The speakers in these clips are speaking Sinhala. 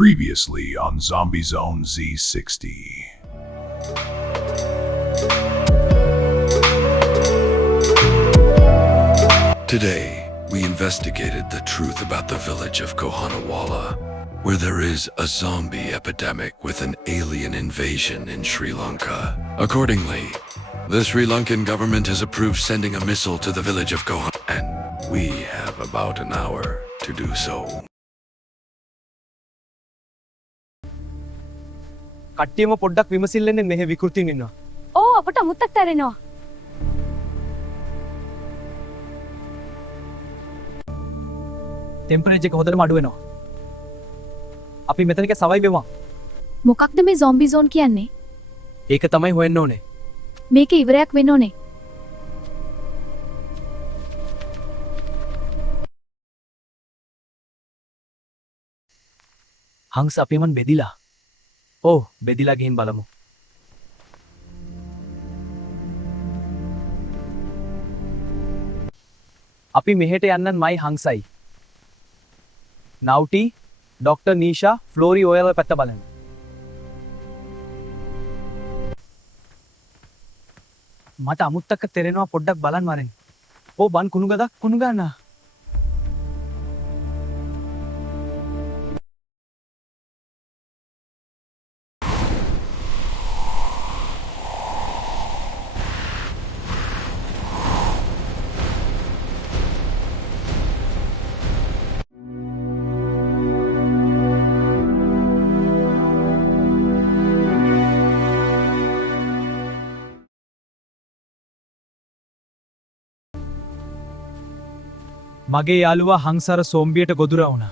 Previously on Zombie Zone Z60. Today, we investigated the truth about the village of Kohanawala, where there is a zombie epidemic with an alien invasion in Sri Lanka. Accordingly, the Sri Lankan government has approved sending a missile to the village of Kohan, and we have about an hour to do so. කට්ටියම පොඩ්ඩක් විමසිල්ලෙන්නේ මෙහෙ විකෘතින් ඉන්නවා. ඕ අපට අමුත්තක් තැරෙනවා. ටෙම්පරේචර් එක හොඳටම අඩු වෙනවා. අපි මෙතනක සවයි වෙමු. මොකක්ද මේ zombie zone කියන්නේ? ඒක තමයි හොයන්න ඕනේ. මේක ඉවරයක් වෙන්න ඕනේ. හංස අපේමන් බෙදිලා. ඕ බෙදිලා ගිහින් බලමු. අපි මෙහෙට යන්නන් මයි හංසයි. නව්ටි, ඩොක්ටර් නීෂා, ෆ්ලෝරි ඔයාලා පැත්ත බලන්න. මට අමුත්තක තෙරෙනවා පොඩ්ඩක් බලන් වරෙන්. ඕ බන් කුණු ගදක් කුණු ගන්න. මගේ යාළුවා හංසර සෝම්බියට ගොදුරා වුණා.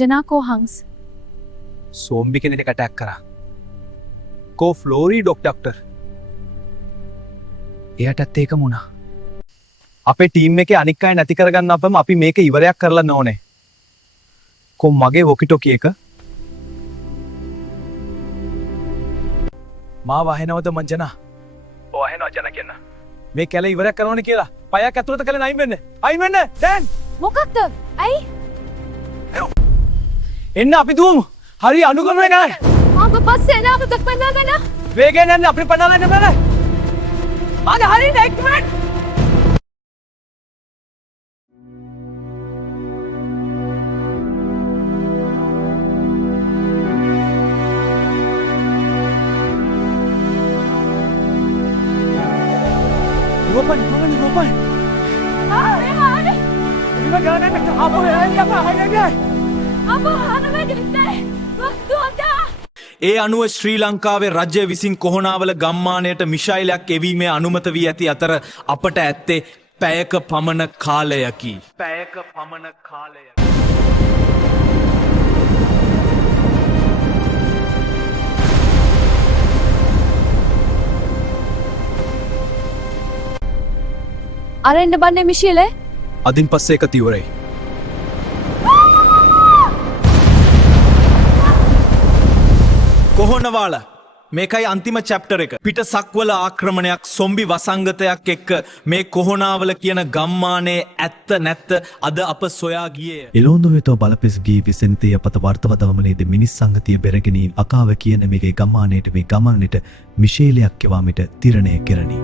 ජනාකෝ හංස්. සෝම්බි කෙනෙක් ඇටැක් කරා. කෝ ෆ්ලෝරි ඩොක්ටර්. එයාටත් ඒකම වුණා. අපේ ටීම් එකේ අනික් අය නැති කරගන්න අපම අපි මේක ඉවරයක් කරලා ඕනේ. කො මගේ වොකිටොකි එක මා වහෙනවද මංජනා? ඔව් වහෙනවා ජන කියන්න. මේ කැල ඉවරයක් කරනවනේ කියලා. පයක් ඇතුළත කලේ නයින් වෙන්න. අයින් වෙන්න. දැන්. මොකක්ද? ඇයි? එන්න අපි දුවමු. හරි අනුගමනය කරන්න. ආ පස්සේ එන අපිට පන්නගෙන. වේගෙන් යන්න අපිට පන්නලා යන්න බෑ. මාගේ හරි නෙක්මන්ට්. Ropan. ඒ අනුව ශ්‍රී ලංකාවේ රජය විසින් කොහොනාවල ගම්මානයට මිශයිලයක් එවීමේ අනුමත වී ඇති අතර අපට ඇත්තේ පැයක පමණ කාලයකි. අර එන්න බන්නේ මිෂෙල්. අදින් පස්සේ එක තිවරයි. කොහොනවාල මේකයි අන්තිම චැප්ටර් එක. පිට සක්වල ආක්‍රමණයක් සොම්බි වසංගතයක් එක්ක මේ කොහොනාවල කියන ගම්මානයේ ඇත්ත නැත්ත අද අප සොයා ගියේ. එළොන්දුවෙතෝ බලපෙස්ගී විසෙන්තය පත වර්තවදවමනේද මිනිස් සංගතිය බෙරගෙනින් අකාව කියන මේගේ ගම්මානයට මේ ගමන්නට මිශේලයක් යවාමිට තිරණය කෙරණි.